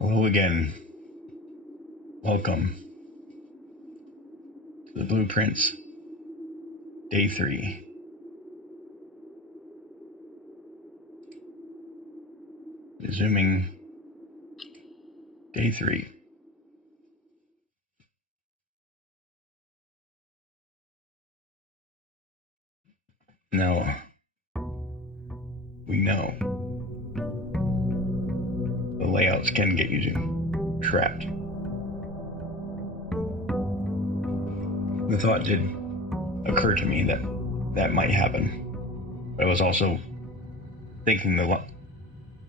Hello again. Welcome to the Blueprints, Day 3. Resuming Day 3. Now, we know the layouts can get you trapped. The thought did occur to me that that might happen, but I was also thinking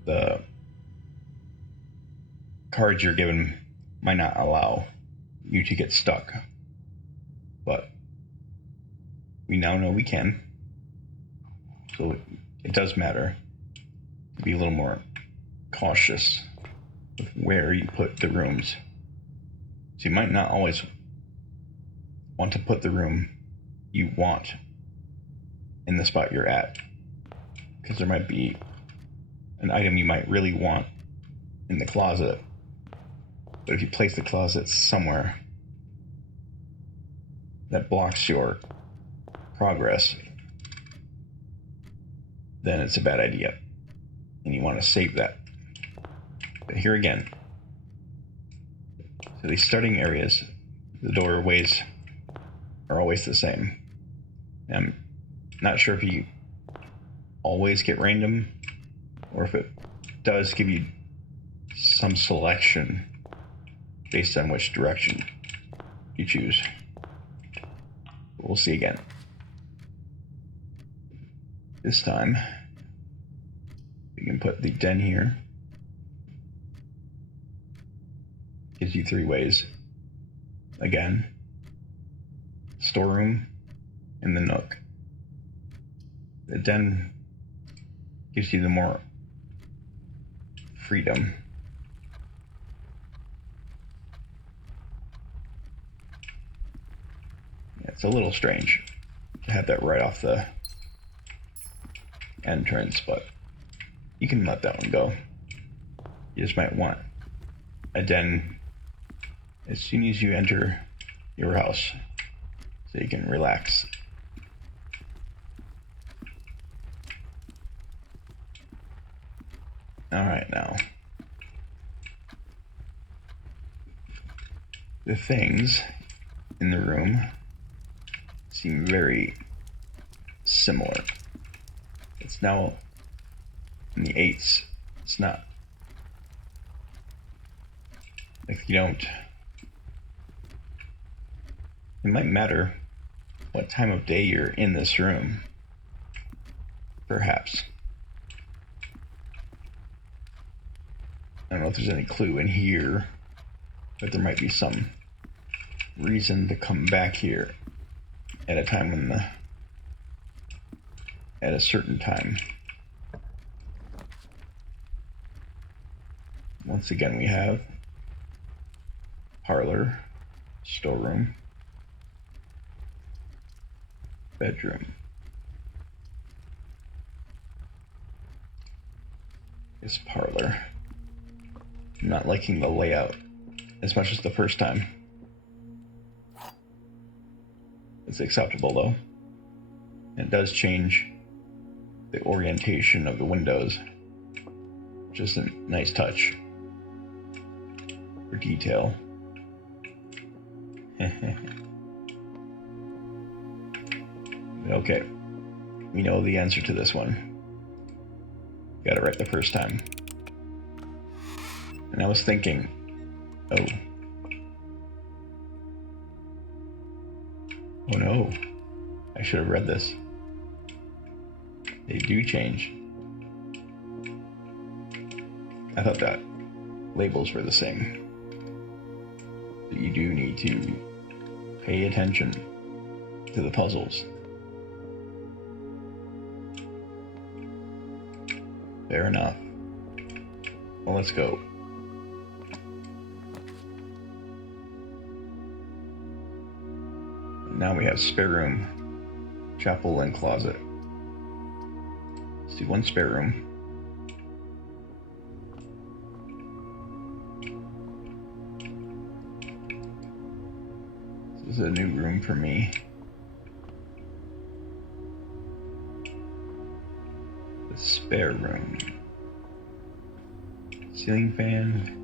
the cards you're given might not allow you to get stuck, but we now know we can, so it does matter to be a little more cautious with where you put the rooms. So you might not always want to put the room you want in the spot you're at, because there might be an item you might really want in the closet, but if you place the closet somewhere that blocks your progress, then it's a bad idea and you want to save that. But here again, so these starting areas, the doorways are always the same. I'm not sure if you always get random or if it does give you some selection based on which direction you choose. But we'll see again. This time, we can put the den here. Gives you 3 ways. Again, storeroom and the nook. The den gives you the more freedom. Yeah, it's a little strange to have that right off the entrance, but you can let that one go. You just might want a den as soon as you enter your house so you can relax. Alright, now the things in the room seem very similar. It's now in the 8s. It's not like you don't. It might matter what time of day you're in this room, perhaps. I don't know if there's any clue in here, but there might be some reason to come back here at a time when at a certain time. Once again, we have parlor, storeroom, bedroom. This parlor. I'm not liking the layout as much as the first time. It's acceptable though. It does change the orientation of the windows, which is a nice touch for detail. Okay, we know the answer to this one. Got it right the first time. And I was thinking, oh no, I should have read this. They do change. I thought that labels were the same. But you do need to pay attention to the puzzles. Fair enough. Well, let's go. Now we have spare room, chapel, and closet. Let's do one spare room. This is a new room for me. The spare room. Ceiling fan.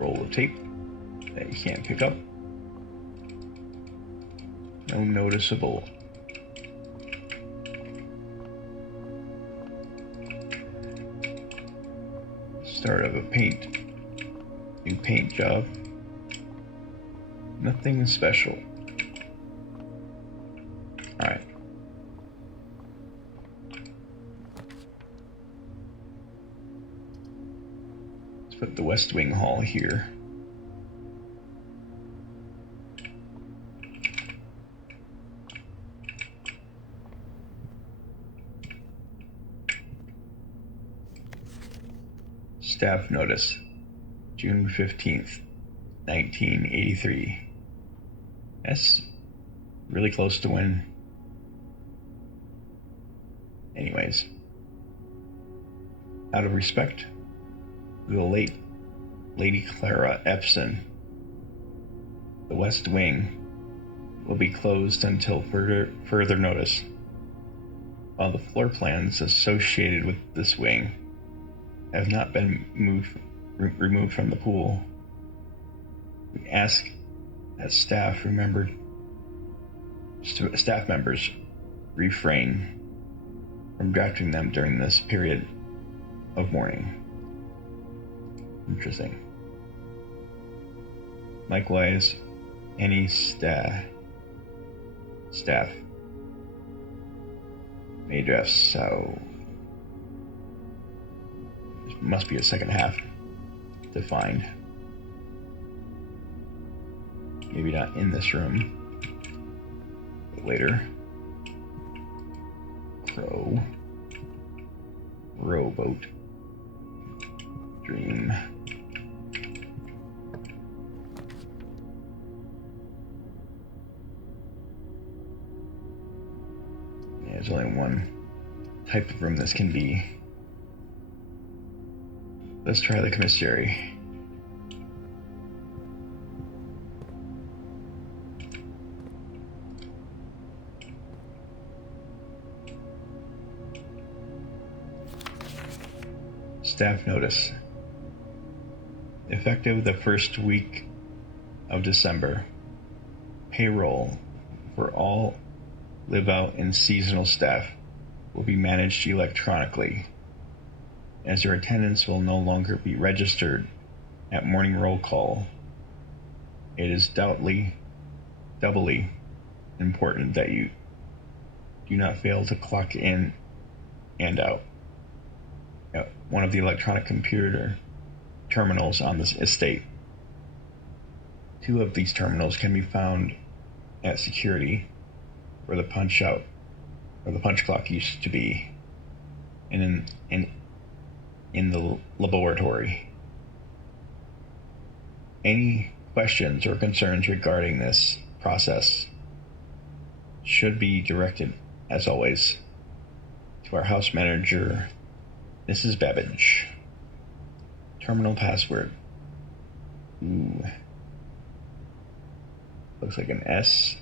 Roll of tape that you can't pick up. No noticeable. Start of a new paint job. Nothing special. Alright. Let's put the West Wing Hall here. Staff notice, June 15th, 1983. That's really close to when. Anyways, out of respect, we will late Lady Clara Epson. The West Wing will be closed until further notice. While the floor plans associated with this wing have not been removed from the pool, we ask that staff members refrain from drafting them during this period of mourning. Interesting. Likewise, any staff may draft so. Must be a second half defined. Maybe not in this room, but later. Crow. Rowboat. Dream. Yeah, there's only one type of room this can be. Let's try the commissary. Staff notice. Effective the first week of December, payroll for all live-out and seasonal staff will be managed electronically, as their attendance will no longer be registered at morning roll call. It is doubly important that you do not fail to clock in and out at one of the electronic computer terminals on this estate. 2 of these terminals can be found at security, where the punch clock used to be, and in the laboratory. Any questions or concerns regarding this process should be directed, as always, to our house manager, Mrs. Babbage. Terminal password. Ooh. Looks like an S.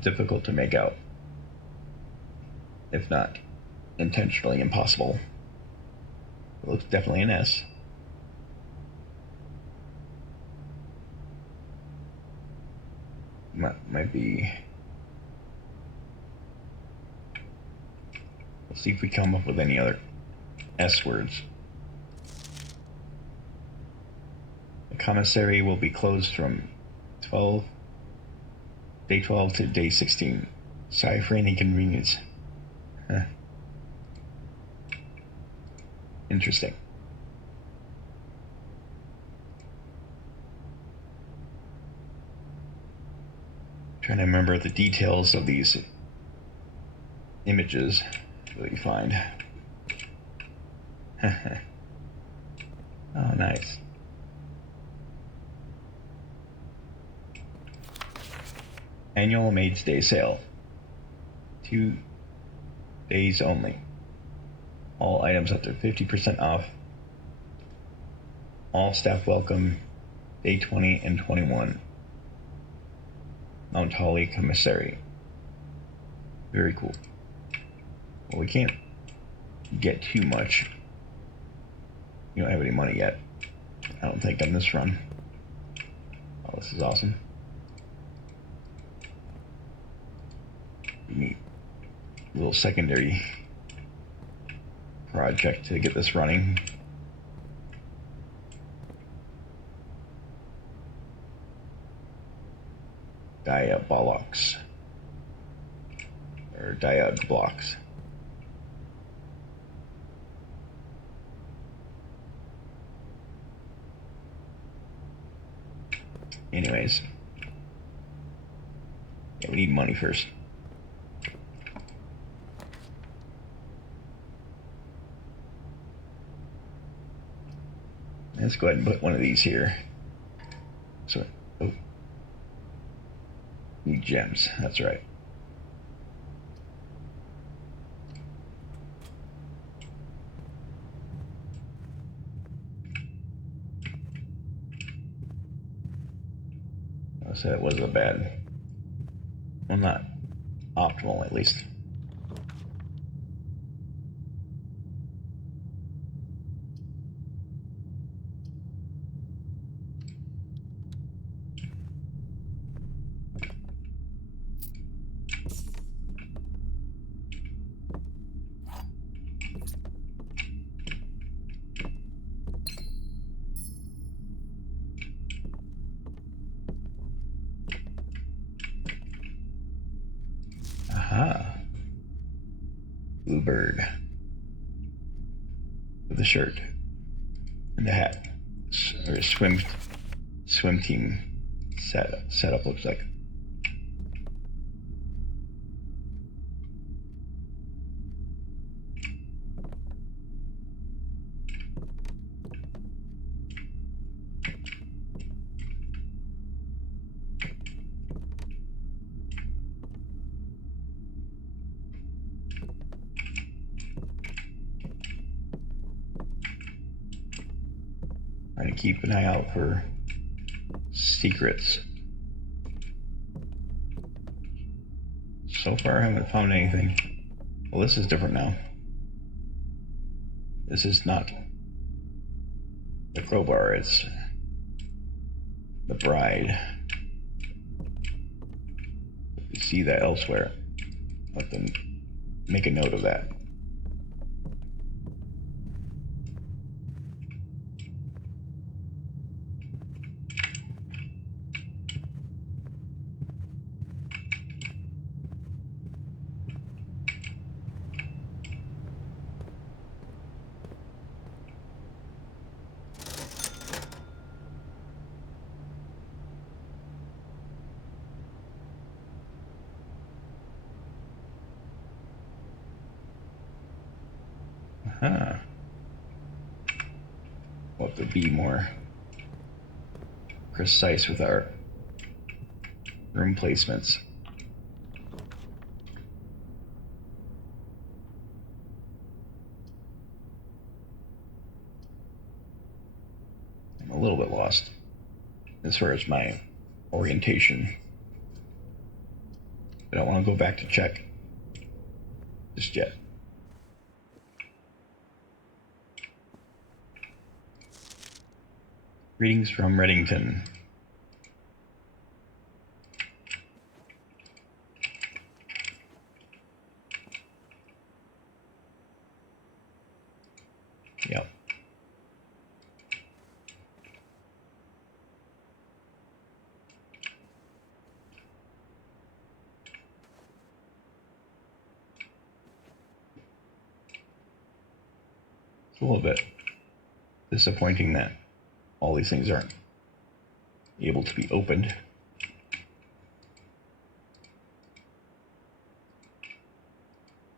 Difficult to make out, if not intentionally impossible. It looks definitely an S. Might be. Let's see if we come up with any other S words. The commissary will be closed from day 12 to day 16. Sorry for any inconvenience. Huh. Interesting. Trying to remember the details of these images that you find. Oh, nice. Annual Maid's Day sale. 2 days only. All items up to 50% off All staff welcome. Day 20 and 21. Mount Holly Commissary. Very cool. Well, we can't get too much. We don't have any money yet. I don't think on this run. Oh, this is awesome. We need a little secondary project to get this running. Diabolox. Or diag blocks. Anyways. Yeah, we need money first. Let's go ahead and put one of these here. So, oh. Need gems, that's right. I said it was a bad, well, not optimal at least. Aha. Bluebird. With a shirt. And a hat. Or a swim team setup looks like. Trying to keep an eye out for secrets. So far, I haven't found anything. Well, this is different now. This is not the crowbar, it's the bride. If you see that elsewhere, let them make a note of that. Huh. We'll have to be more precise with our room placements. I'm a little bit lost as far as my orientation. I don't want to go back to check just yet. Greetings from Reddington. Yep. It's a little bit disappointing that all these things aren't able to be opened.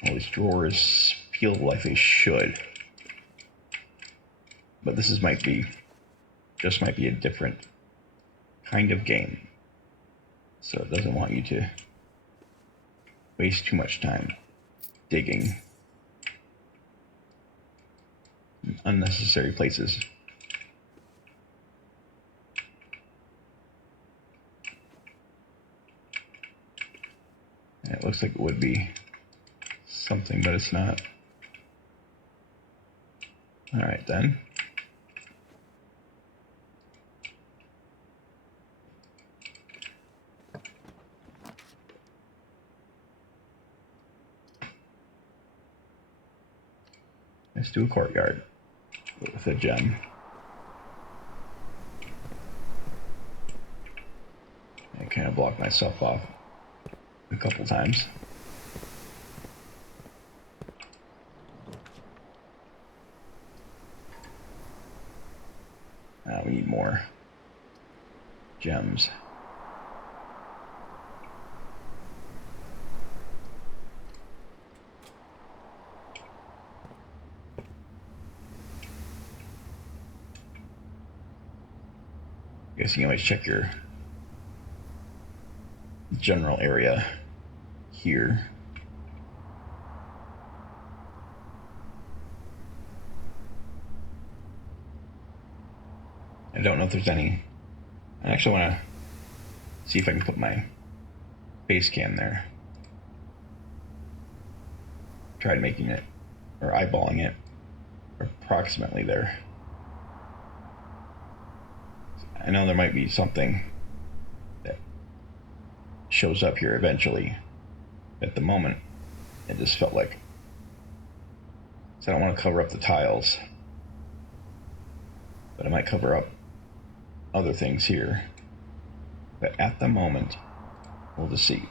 All these drawers feel like they should. But this might be a different kind of game. So it doesn't want you to waste too much time digging in unnecessary places. It looks like it would be something, but it's not. All right, then. Let's do a courtyard with a gem. I kind of blocked myself off a couple times. We need more gems. I guess you can always check your general area here. I don't know if there's any. I actually want to see if I can put my base cam there. Tried making it, or eyeballing it, approximately there. I know there might be something that shows up here eventually. At the moment, it just felt like, so I don't want to cover up the tiles, but I might cover up other things here. But at the moment, we'll just see.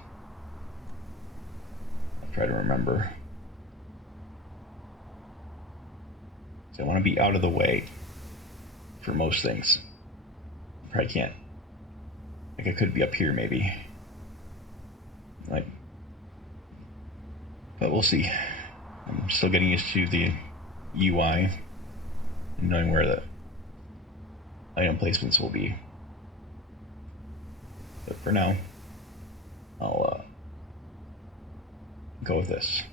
I'll try to remember. So I want to be out of the way for most things. Probably can't. Like I could be up here maybe. Like, but we'll see. I'm still getting used to the UI and knowing where the item placements will be. But for now, I'll go with this.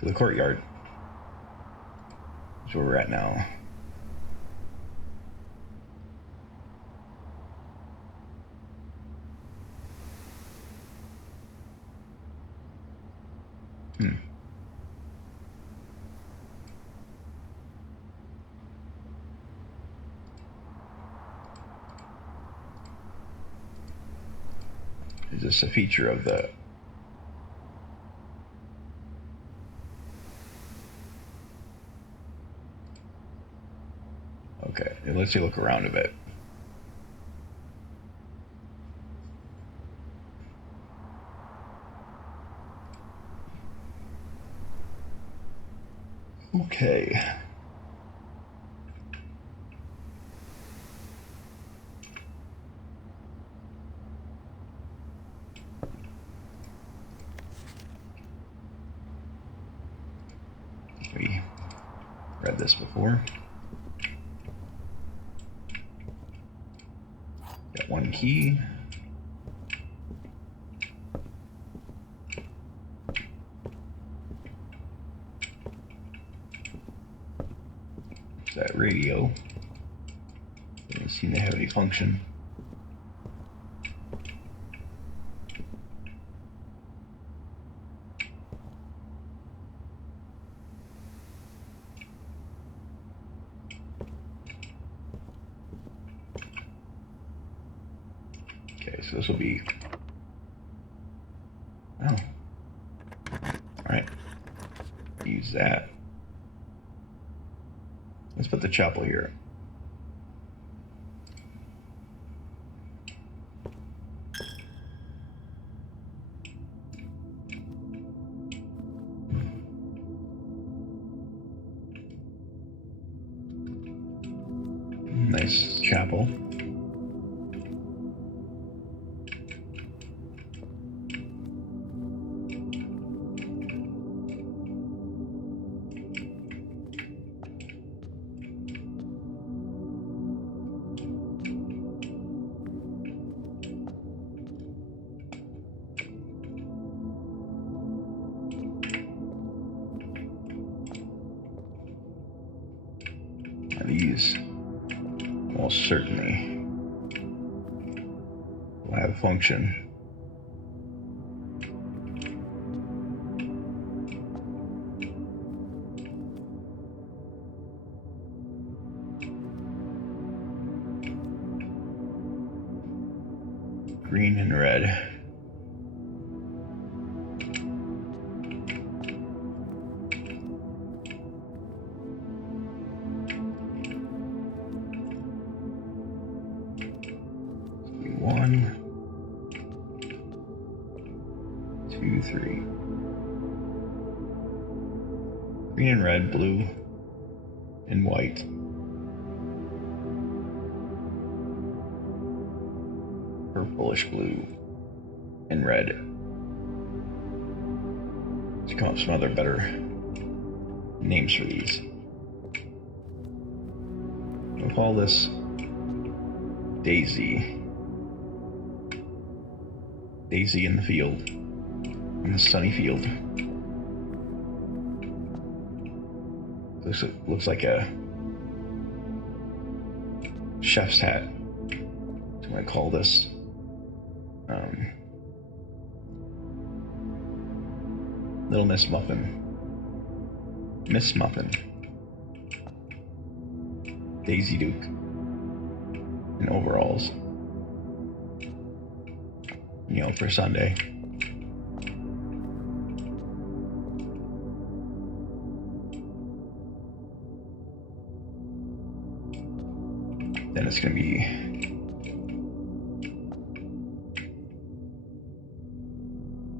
So the courtyard is where we're at now. Is this a feature of the okay, let's see, look around a bit. Okay. We read this before. Got one key. It's that radio. Doesn't seem to have any function. Okay, so this will be, oh, all right, use that. Let's put the chapel here. Nice chapel. These, most certainly. I have a function. Green and red. One, two, three. Green and red, blue and white. Purplish blue and red. Let's come up with some other better names for these. We'll call this Daisy. Daisy in the field, in the sunny field. Looks like a chef's hat. That's what I call this. Little Miss Muffin. Miss Muffin. Daisy Duke. In overalls. You know, for Sunday. Then it's gonna be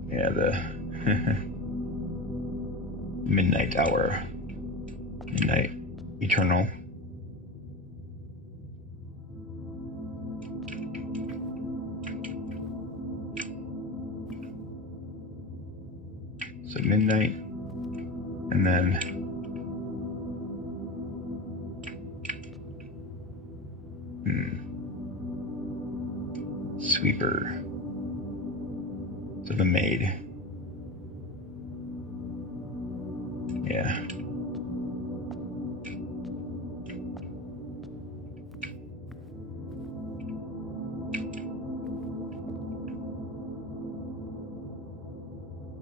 the midnight hour. Midnight eternal. So midnight, and then sweeper. So the maid. Yeah.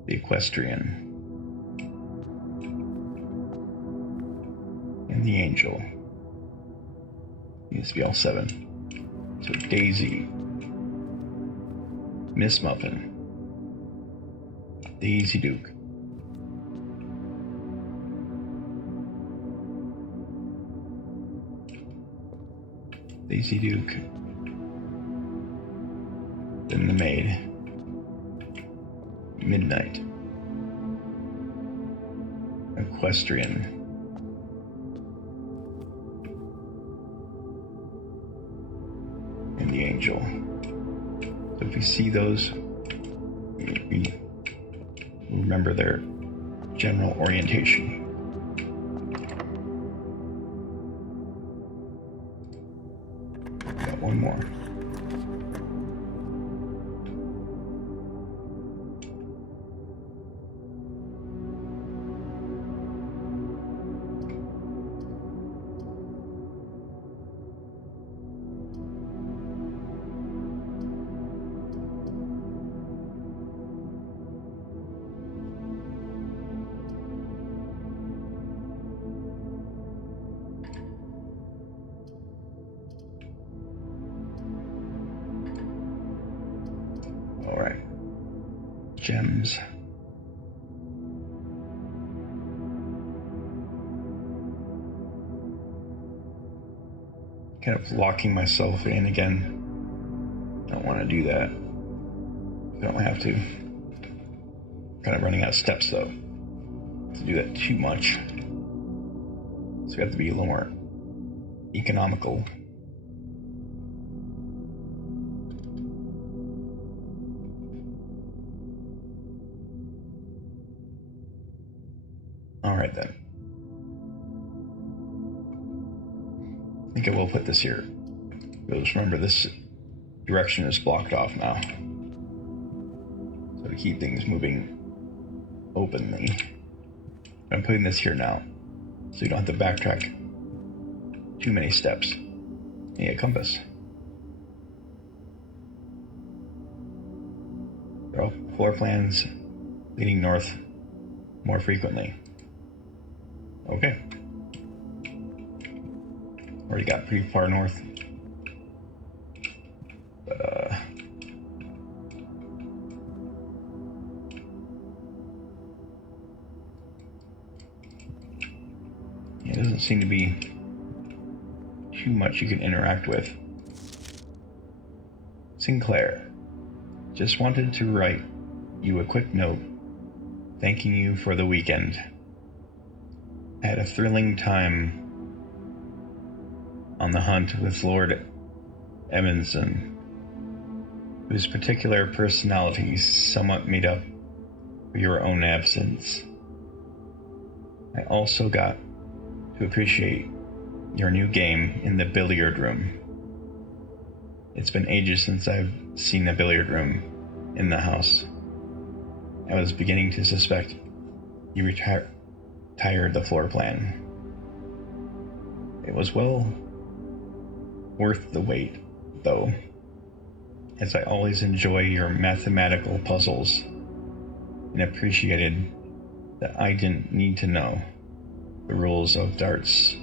The equestrian. And the angel. Needs to be all 7. So Daisy. Miss Muffin. Daisy Duke. Daisy Duke. Then the maid. Midnight. Equestrian. And the angel. So if we see those, we remember their general orientation. Got one more. All right, gems. Kind of locking myself in again. Don't want to do that. Don't have to. Kind of running out of steps though. To do that too much. So we have to be a little more economical. All right then. I think I will put this here. Just remember this direction is blocked off now. So to keep things moving openly. I'm putting this here now. So you don't have to backtrack too many steps. Yeah, compass. Draw floor plans leading north more frequently. Okay. Already got pretty far north. But, it doesn't seem to be too much you can interact with. Sinclair, just wanted to write you a quick note thanking you for the weekend. I had a thrilling time on the hunt with Lord Emergent, whose particular personalities somewhat made up for your own absence. I also got to appreciate your new game in the billiard room. It's been ages since I've seen a billiard room in the house. I was beginning to suspect you retired the floor plan. It was well worth the wait, though, as I always enjoy your mathematical puzzles and appreciated that I didn't need to know the rules of darts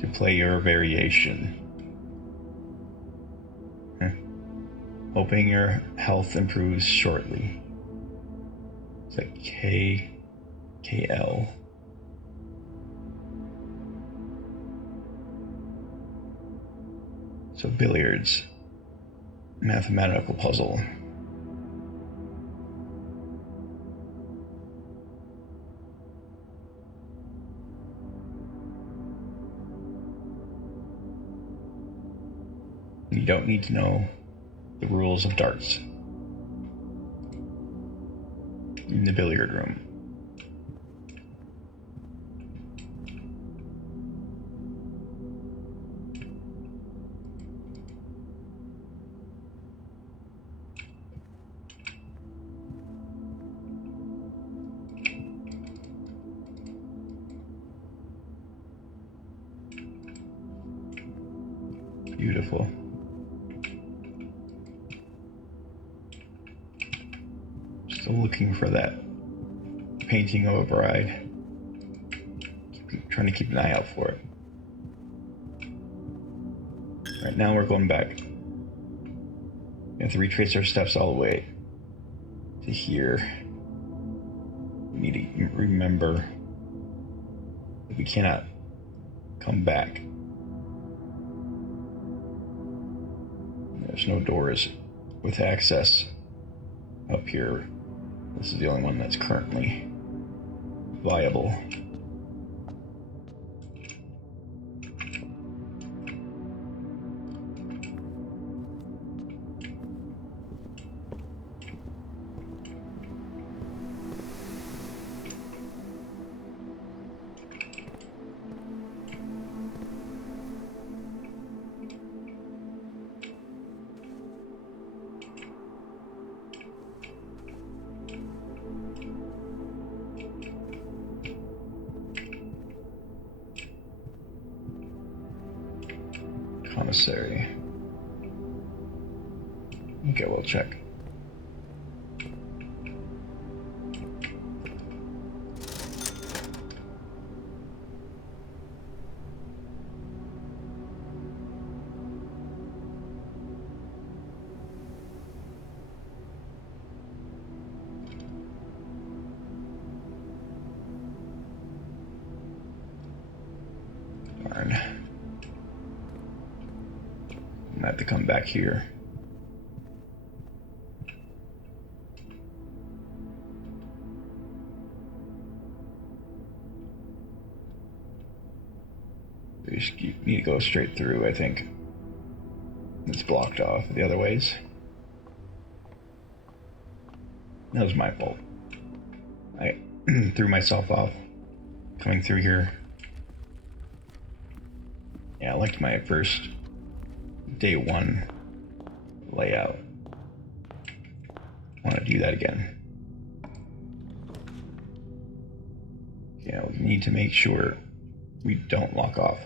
to play your variation. Hoping your health improves shortly. It's like KL. So billiards, mathematical puzzle. You don't need to know the rules of darts in the billiard room. Beautiful. Still looking for that painting of a bride. Trying to keep an eye out for it. Right now we're going back. We have to retrace our steps all the way to here. We need to remember that we cannot come back. There's no doors with access up here. This is the only one that's currently viable. Commissary. Okay, we'll check. Darn. I have to come back here. We just need to go straight through, I think. It's blocked off the other ways. That was my fault. I threw myself off coming through here. Yeah, I liked my first day one layout. I want to do that again. Yeah, we need to make sure we don't lock off.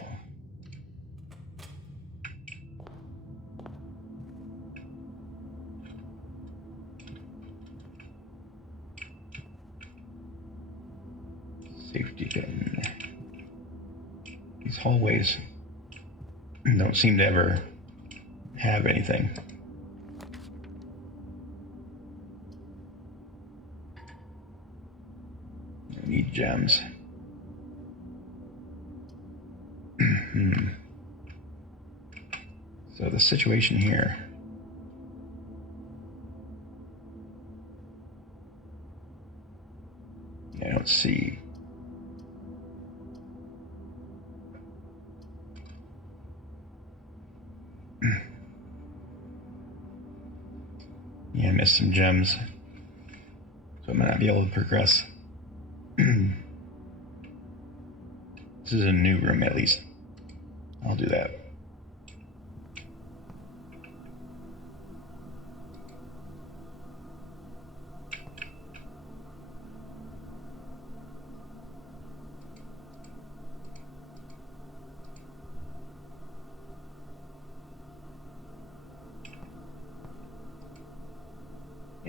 Safety pin. These hallways don't seem to ever have anything. I need gems. So the situation here. I don't see. Yeah, I missed some gems. So I might not be able to progress. This is a new room at least. I'll do that.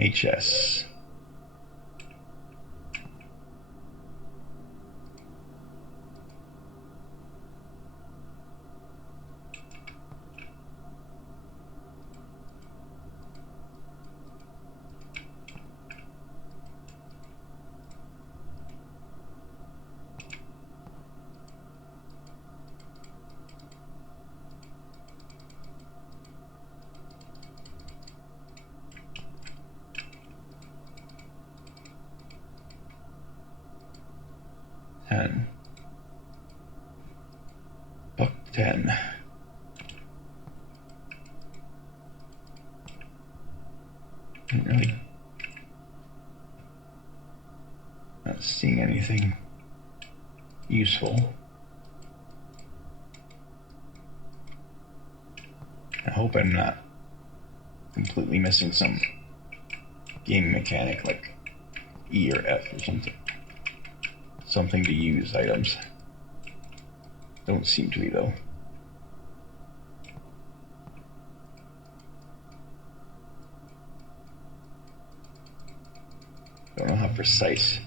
HS. Buck 10. Really not seeing anything useful. I hope I'm not completely missing some game mechanic like E or F or something. Something to use items. Don't seem to be though. Don't know how precise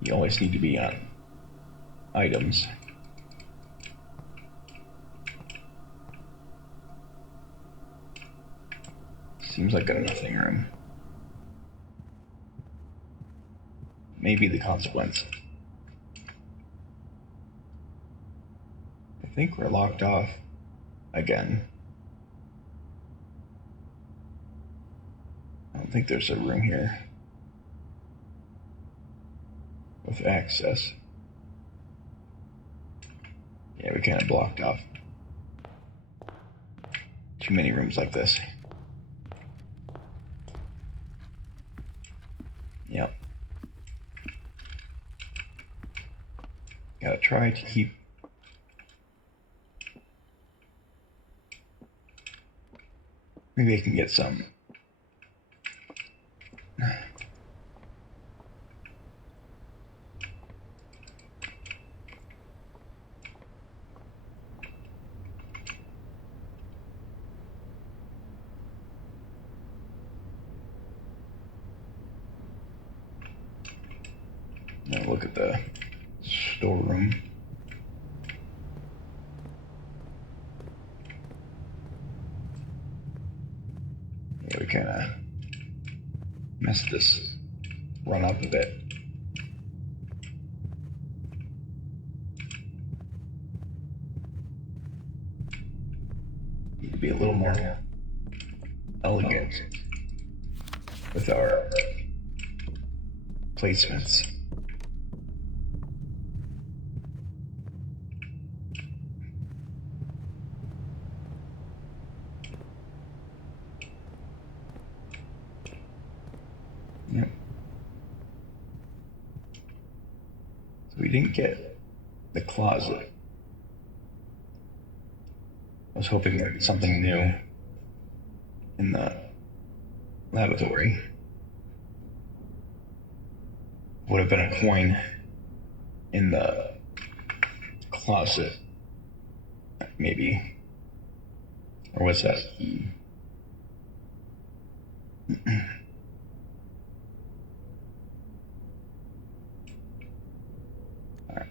you always need to be on items. Seems like got a nothing room. Maybe the consequence. I think we're locked off again. I don't think there's a room here with access. Yeah, we kind of blocked off. Too many rooms like this. Yep. Gotta try to keep maybe I can get some. Now look at the storeroom. Yeah, we kind of messed this run up a bit. Need to be a little more elegant with our placements. Yep. So we didn't get the closet. I was hoping there'd be something new in the laboratory. Would have been a coin in the closet, maybe. Or was that key?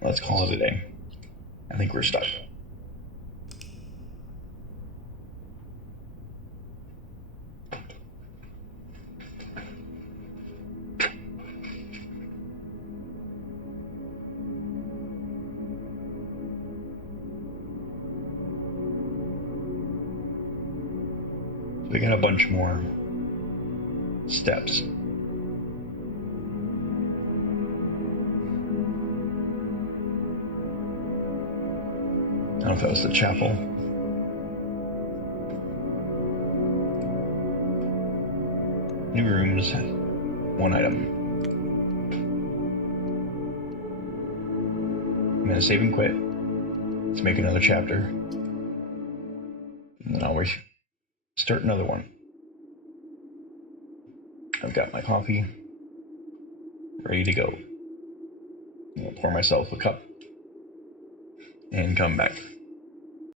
let's call it a day. I think we're stuck. We got a bunch more steps. I don't know if that was the chapel. New rooms, one item. I'm gonna save and quit. Let's make another chapter. And then I'll start another one. I've got my coffee ready to go. I'm gonna pour myself a cup and come back.